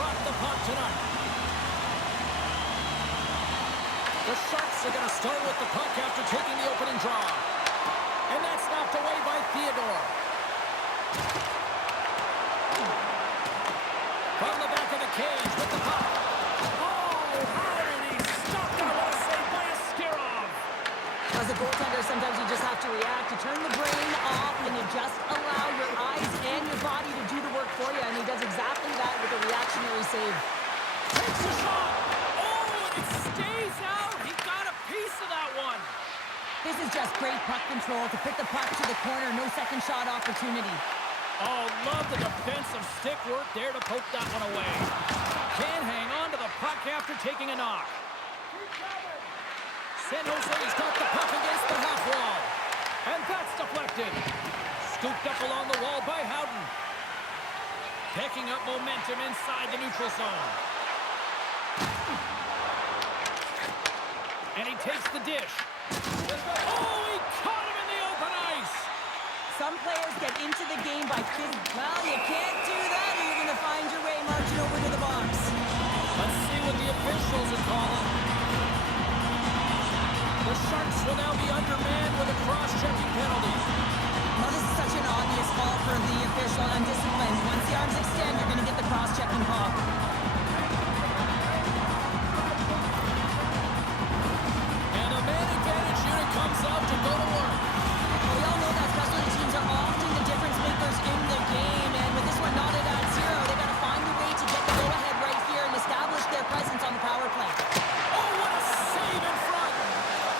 drop the puck tonight. The Sharks are going to start with the puck after taking the opening draw. And that's knocked away by Theodore. From the back of the cage with the puck. Oh, how did he stop that? What a save by Askarov. As a goaltender, sometimes you just have to react. You turn the brain off and you just allow your eyes and your body to do the work for you. And he does exactly that with a reactionary save. Takes a shot. Oh, and it stays out. He got a piece of that one. This is just great puck control to put the puck to the corner. No second shot opportunity. Oh, love the defensive stick work there to poke that one away. Can't hang on to the puck after taking a knock. San Jose's got the puck against the half wall. And that's deflected. Scooped up along the wall by Howden. Picking up momentum inside the neutral zone. And he takes the dish. Oh, he caught him in the open ice. Some players get into the game by well, you can't do that or you're going to find your way marching over to the box. Let's see what the officials are calling. The Sharks will now be undermanned with a cross-checking penalty. Well, this is such an obvious call for the official undisciplined. Once the arms extend, you're going to get the cross-checking call. And a man advantage unit comes out to go to work. Well, we all know that special teams are often the difference makers in the game, and with this one knotted at 0, they got to find a way to get the go-ahead right here and establish their presence on the power play. Oh, what a save in front!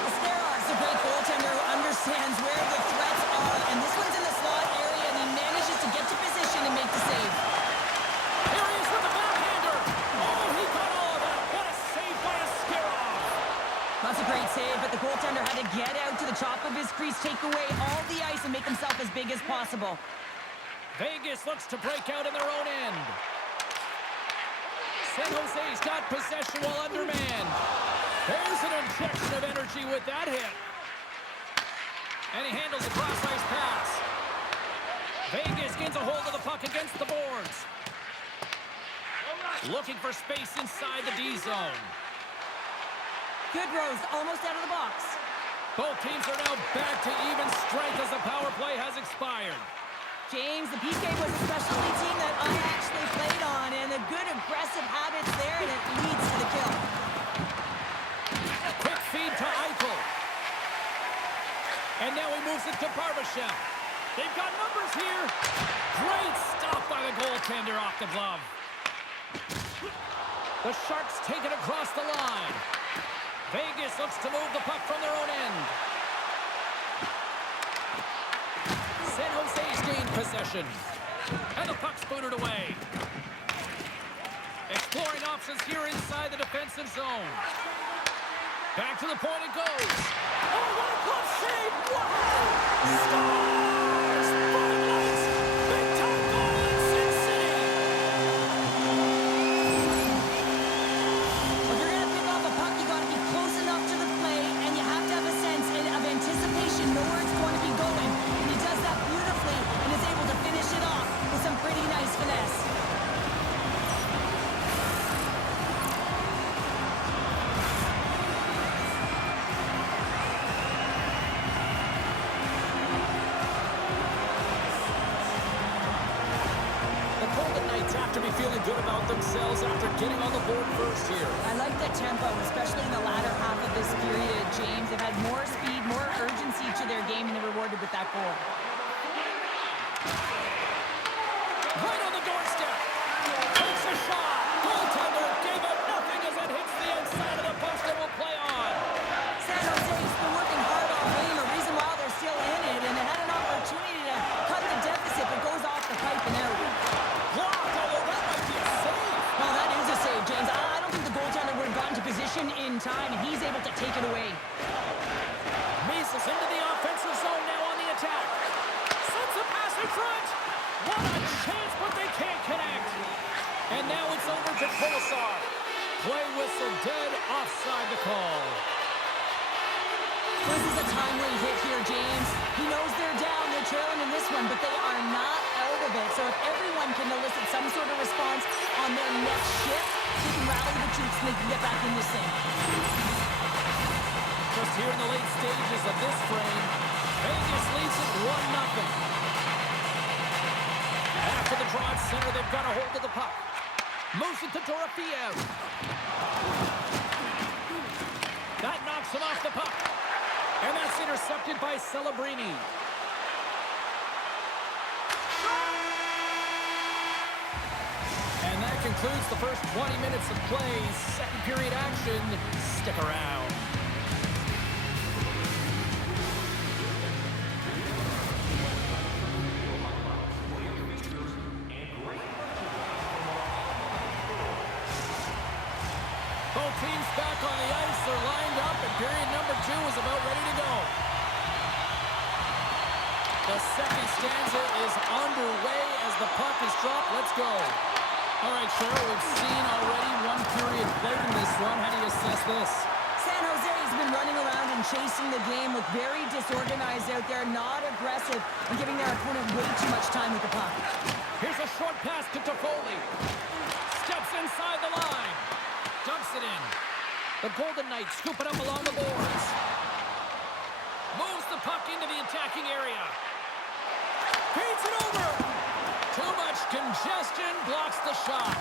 Askarov, a great goaltender who understands where the threats are, and this one's in the slot area, and he manages to get to position and make the save. Here he is with the backhander. Oh, he got all of that. What a save by Askarov. That's a great save, but the goaltender had to get out to the top of his crease, take away all the ice, and make himself as big as possible. Vegas looks to break out in their own end. San Jose's got possession while undermanned. There's an injection of energy with that hit. And he handles a cross-ice pass. Vegas gains a hold of the puck against the boards. Looking for space inside the D zone. Good Rose, almost out of the box. Both teams are now back to even strength as the power play has expired. James, the PK was a specialty team that I actually played on, and a good aggressive habits there, and it leads to the kill. Quick feed to Eichel. And now he moves it to Barbashev. They've got numbers here. Great stop by the goaltender off the glove. The Sharks take it across the line. Vegas looks to move the puck from their own end. San Jose's gained possession. And the puck's booted away. Exploring options here inside the defensive zone. Back to the point it goes. Oh, what a glove save! Wow! Stars! Spotlights! Big-time goal in Sin City! If you're going to pick off a puck, you got to be close enough to the play, and you have to have a sense of anticipation, know where it's going to be going. And he does that beautifully and is able to finish it off with some pretty nice finesse. Have to be feeling good about themselves after getting on the board first here. I like the tempo, especially in the latter half of this period, James. They've had more speed, more urgency to their game, and they're rewarded with that goal. Right on the doorstep. Takes a shot. Goaltender gave up nothing as it hits the inside of the post and will play on. San Jose's been working hard all game, a reason why they're still in it, and they had an opportunity to cut the deficit, but goes off the pipe and out. Blocked, although that might be a save. Well, that is a save, James. I don't think the goaltender would have gotten to position in time, and he's able to take it away. Measles into the offensive zone now on the attack. Sends a pass in front. What a chance, but they can't connect. And now it's over to Kolosar. Play whistle dead, offside the call. This is a timely hit here, James. He knows they're down, they're trailing in this one, but they are not out of it. So if everyone can elicit some sort of response on their next shift, they can rally the troops and they can get back in this thing. Just here in the late stages of this frame, Vegas leads it 1-0. After the draw at center, they've got a hold of the puck. Moves it to Dorofiev. That knocks him off the puck. And that's intercepted by Celebrini. And that concludes the first 20 minutes of play. Second period action. Stick around. Both teams back on the ice. They're lined up, and period number 2 is about ready to go. The second stanza is underway as the puck is dropped. Let's go. All right, Cheryl, we've seen already one period played in this one. How do you assess this? San Jose has been running around and chasing the game, look very disorganized out there, not aggressive, and giving their opponent way too much time with the puck. Here's a short pass to Toffoli. Steps inside the line. Dumps it in. The Golden Knights scoop it up along the boards. Moves the puck into the attacking area. Feeds it over. Too much congestion blocks the shot.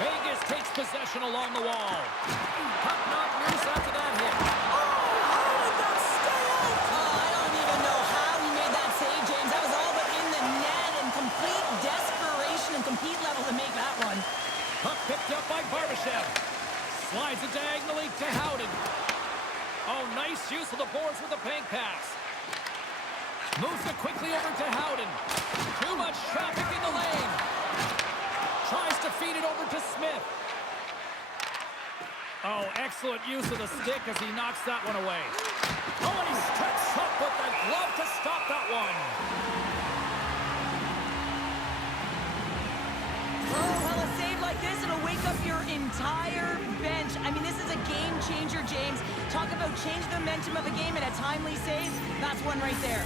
Vegas takes possession along the wall. Puck knocked loose after that hit. Oh, how did that stay out? Oh, I don't even know how he made that save, James. That was all but in the net and complete desperation and complete level to make that one. Puck picked up by Barbashev. Slides it diagonally to Howden. Oh, nice use of the boards with the bank pass. Moves it quickly over to Howden. Too much traffic in the lane. Tries to feed it over to Smith. Oh, excellent use of the stick as he knocks that one away. Oh, and he steps up with the glove to stop that one. Oh, well, a save like this, it'll wake up your entire bench. I mean, this is a game changer, James. Talk about change the momentum of a game and a timely save. That's one right there.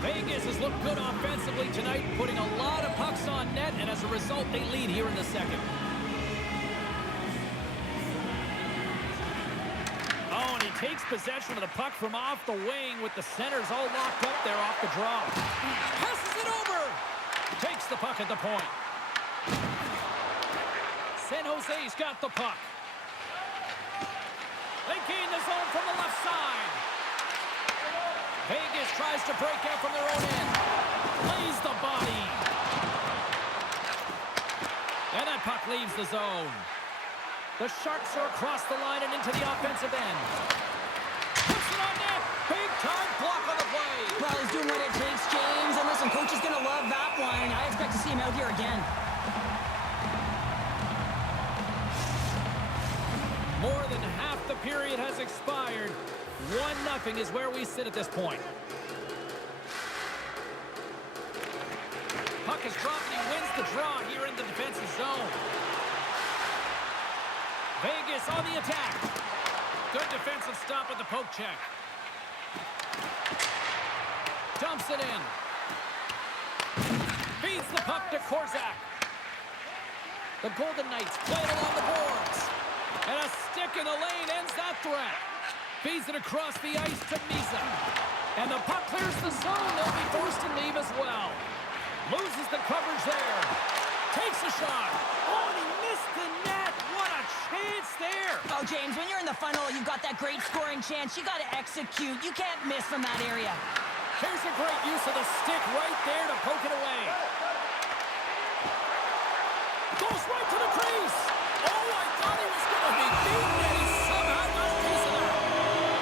Vegas has looked good offensively tonight, putting a lot of pucks on net, and as a result, they lead here in the second. Oh, and he takes possession of the puck from off the wing with the centers all locked up there off the draw. Passes it over. Takes the puck at the point. San Jose's got the puck. They gain the zone from the left side. Vegas tries to break out from their own end. Lays the body. And that puck leaves the zone. The Sharks are across the line and into the offensive end. Puts it on net. Big time block on the play. Well, he's doing what it takes, James. And listen, coach is going to love that one. I expect to see him out here again. More than half the period has expired. 1-0 is where we sit at this point. Puck is dropped and he wins the draw here in the defensive zone. Vegas on the attack. Good defensive stop with the poke check. Dumps it in. Feeds the puck to Korzak. The Golden Knights play it along the boards. And a stick in the lane ends that threat. Feeds it across the ice to Misa. And the puck clears the zone. They'll be forced to leave as well. Loses the coverage there. Takes a shot. Oh, and he missed the net. What a chance there. Oh, James, when you're in the funnel, you've got that great scoring chance. You got to execute. You can't miss from that area. Here's a great use of the stick right there to poke it away. Goes right to the crease. Oh, I thought he was going to be beaten, and he somehow got a piece of that.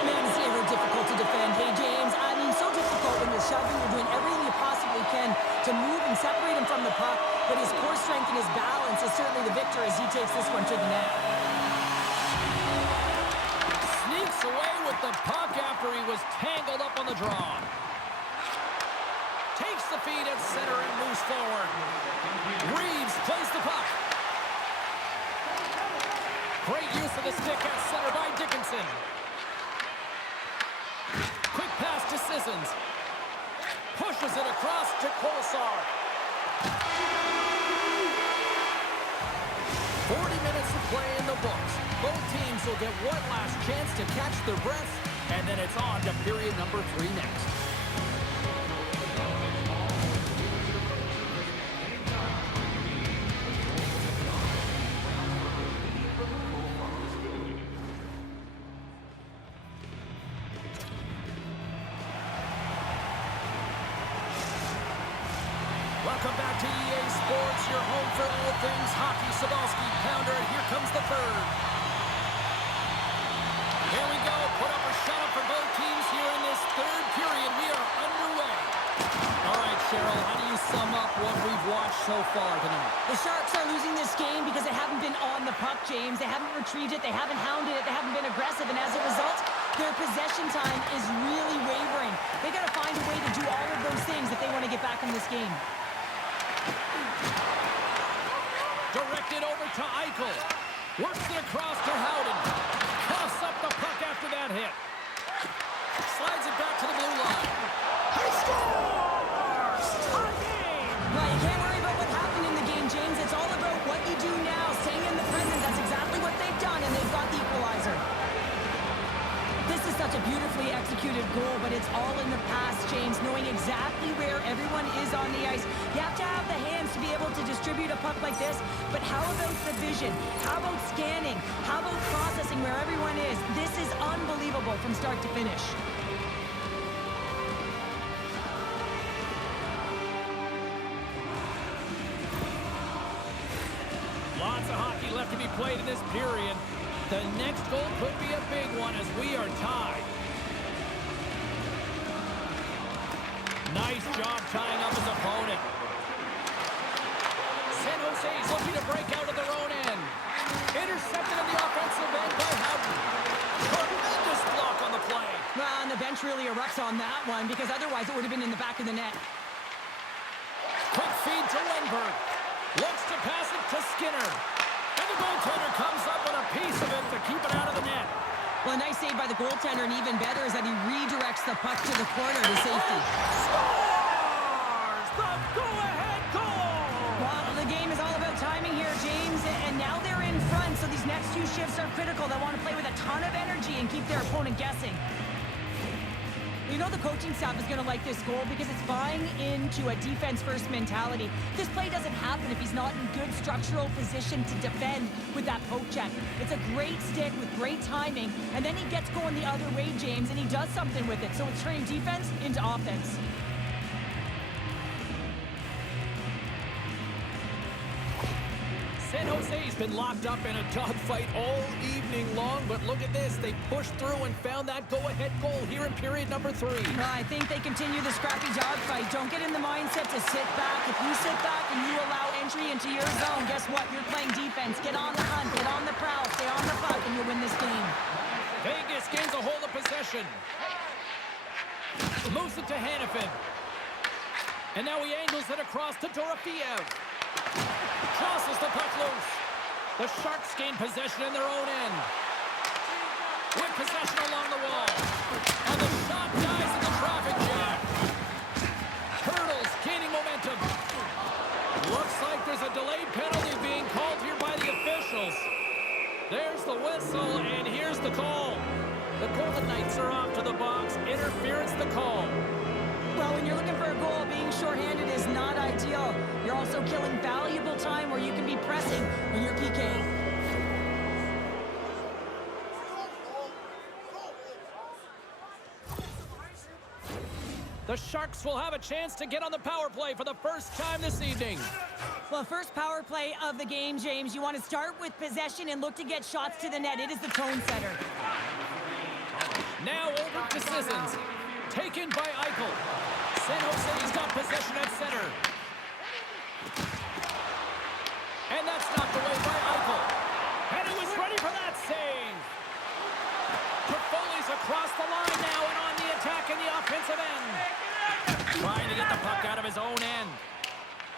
Man, it's ever difficult to defend. Hey, James, I mean, so difficult when you're shoving. You're doing everything you possibly can to move and separate him from the puck. But his core strength and his balance is certainly the victor as he takes this one to the net. Sneaks away with the puck after he was draw. Takes the feed at center and moves forward. Reeves plays the puck. Great use of the stick at center by Dickinson. Quick pass to Sissons. Pushes it across to Kolesar. 40 minutes of play in the books. Both teams will get one last chance to catch their breaths, and then it's on to period number 3 next. Welcome back to EA Sports, your home for all things hockey. Sabalski, pounder, and here comes the third. Here we go. Put up a shot up for both teams here in this third period. We are underway. All right, Cheryl, how do you sum up what we've watched so far tonight? The Sharks are losing this game because they haven't been on the puck, James. They haven't retrieved it. They haven't hounded it. They haven't been aggressive. And as a result, their possession time is really wavering. They got to find a way to do all of those things if they want to get back in this game. Directed over to Eichel. Works it across to Howden. Coughs up the puck after that hit. Slides it back to the blue line. He scores! Tie game! Well, you can't worry about what happened in the game, James. It's all about what you do now, staying in the present. That's exactly what they've done, and they've got the equalizer. This is such a beautifully executed goal, but it's all in the past, James, knowing exactly where everyone is on the ice. You have to have the hands to be able to distribute a puck like this, but how about the vision? How about scanning? How about processing where everyone is? This is unbelievable from start to finish. Lots of hockey left to be played in this period. The next goal could be a big one as we are tied. Nice job tying up his opponent. San Jose is looking to break out of their own end. Intercepted in the offensive end by Howden. Tremendous block on the play. Well, and the bench really erupts on that one because otherwise it would have been in the back of the net. Quick feed to Wenberg. Looks to pass it to Skinner. And the goaltender comes up with a piece of it to keep it out of the net. Well, a nice save by the goaltender, and even better is that he redirects the puck to the corner to safety. Scores! The go-ahead goal! Well, the game is all about timing here, James, and now they're in front, so these next few shifts are critical. They want to play with a ton of energy and keep their opponent guessing. You know the coaching staff is going to like this goal because it's buying into a defense-first mentality. This play doesn't happen if he's not in good structural position to defend with that poke check. It's a great stick with great timing, and then he gets going the other way, James, and he does something with it. So it's turning defense into offense. San Jose's been locked up in a dogfight all evening long, but look at this. They pushed through and found that go-ahead goal here in period number 3. Well, I think they continue the scrappy dogfight. Don't get in the mindset to sit back. If you sit back and you allow entry into your zone, guess what? You're playing defense. Get on the hunt, get on the prowl, stay on the puck, and you'll win this game. Vegas gains a hold of possession. Moves it to Hannafin. And now he angles it across to Dorofeev. Tosses the puck loose. The Sharks gain possession in their own end. With possession along the wall. And the shot dies in the traffic jam. Turtles gaining momentum. Looks like there's a delayed penalty being called here by the officials. There's the whistle, and here's the call. The Golden Knights are off to the box. Interference the call. Well, when you're looking for a goal, being shorthanded is not ideal. You're also killing valuable time where you can be pressing when you're PKing. The Sharks will have a chance to get on the power play for the first time this evening. Well, first power play of the game, James. You want to start with possession and look to get shots to the net. It is the tone setter. Now over to Sissons. Taken by Eichel. San Jose's got possession at center. And that's knocked away by Eichel. And he was ready for that save. Toffoli's across the line now and on the attack in the offensive defensive end. Trying to get the puck out of his own end.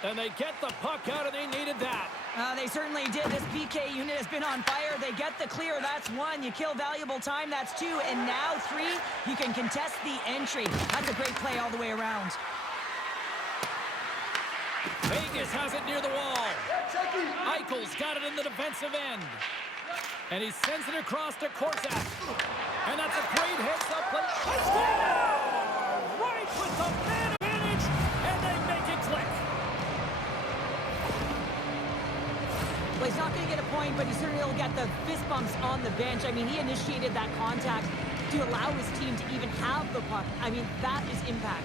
And they get the puck out, and they needed that. They certainly did. This PK unit has been on fire. They get the clear. That's one. You kill valuable time. That's two. And now three, you can contest the entry. That's a great play all the way around. Vegas has it near the wall. Eichel's got it in the defensive end. And he sends it across to Korczak. And that's a great heads-up play. Right with the man advantage, and they make it click. Well, he's not going to get a point, but he certainly will get the fist bumps on the bench. I mean, he initiated that contact to allow his team to even have the puck. I mean, that is impact.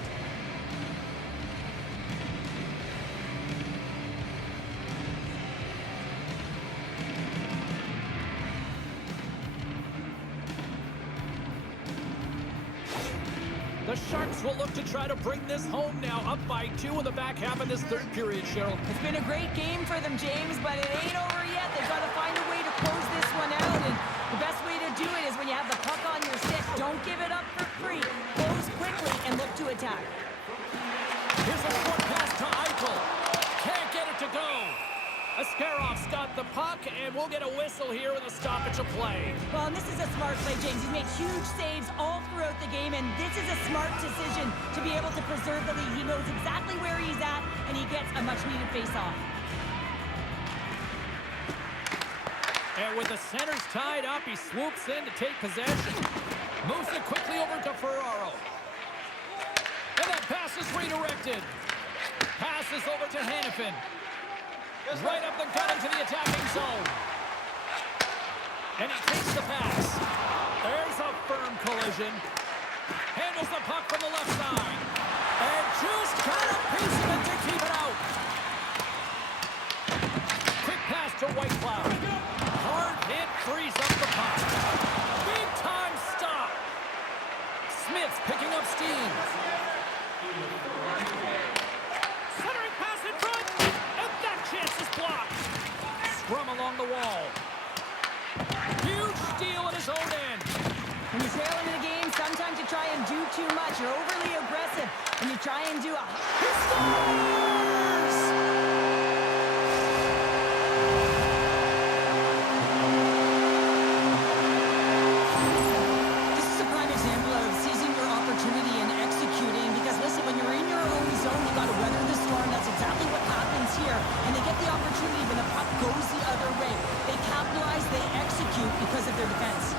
The Sharks will look to try to bring this home now, up by 2 in the back half of this third period, Cheryl. It's been a great game for them, James, but it ain't over yet. They've got to find a way to close this one out, and the best way to do it is when you have the puck on your stick. Don't give it up for free. Close quickly and look to attack. Here's a short pass to Eichel. Can't get it to go. Ascarov's got the puck, and we'll get a whistle here with a stoppage of play. Well, and this is a smart play, James. He's made huge saves all throughout the game, and this is a smart decision to be able to preserve the lead. He knows exactly where he's at, and he gets a much-needed face-off. And with the centers tied up, he swoops in to take possession. Moves it quickly over to Ferraro. And that pass is redirected. Passes over to Hannafin. Right up the gut into the attacking zone. And he takes the pass. There's a firm collision. Handles the puck from the left side. And just got a piece of it to keep it out. Quick pass to Whitecloud. Hard hit frees up the puck. Big time stop. Smith's picking up steam. Centering pass in front. And that chance is blocked. Scrum along the wall. Huge steal at his own end. When you're trailing in a game, sometimes you try and do too much. You're overly aggressive, and you try and do a... He scores! This is a prime example of seizing your opportunity and executing, because listen, when you're in your own zone, you got to weather the storm. That's exactly what happens here. And they get the opportunity when the puck goes the other way. They capitalize, they execute because of their defense.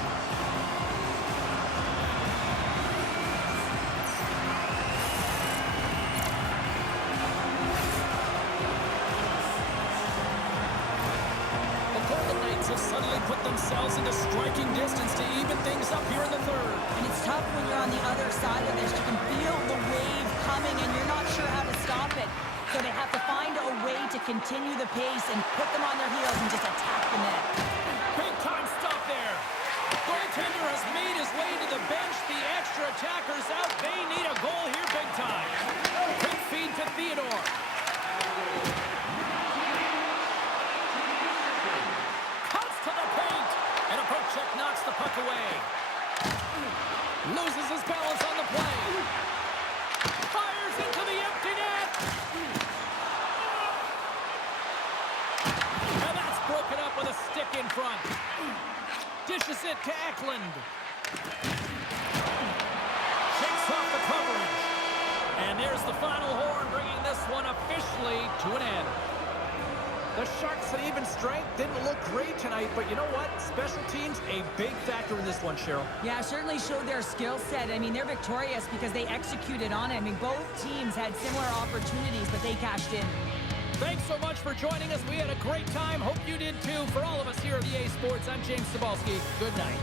Have suddenly put themselves into striking distance to even things up here in the third. And it's tough when you're on the other side of this. You can feel the wave coming, and you're not sure how to stop it. So they have to find a way to continue the pace and put them on their heels and just attack the net. Big time stop there. Goaltender has made his way to the bench. The extra attackers out. They need a goal here big time. Quick feed to Theodore. Knocks the puck away. Loses his balance on the play. Fires into the empty net. And that's broken up with a stick in front. Dishes it to Eklund. Shakes off the coverage. And there's the final horn, bringing this one officially to an end. The Sharks at even strength didn't look great tonight, but you know what? Special teams, a big factor in this one, Cheryl. Yeah, certainly showed their skill set. I mean, they're victorious because they executed on it. I mean, both teams had similar opportunities, but they cashed in. Thanks so much for joining us. We had a great time. Hope you did too. For all of us here at EA Sports, I'm James Cebulski. Good night.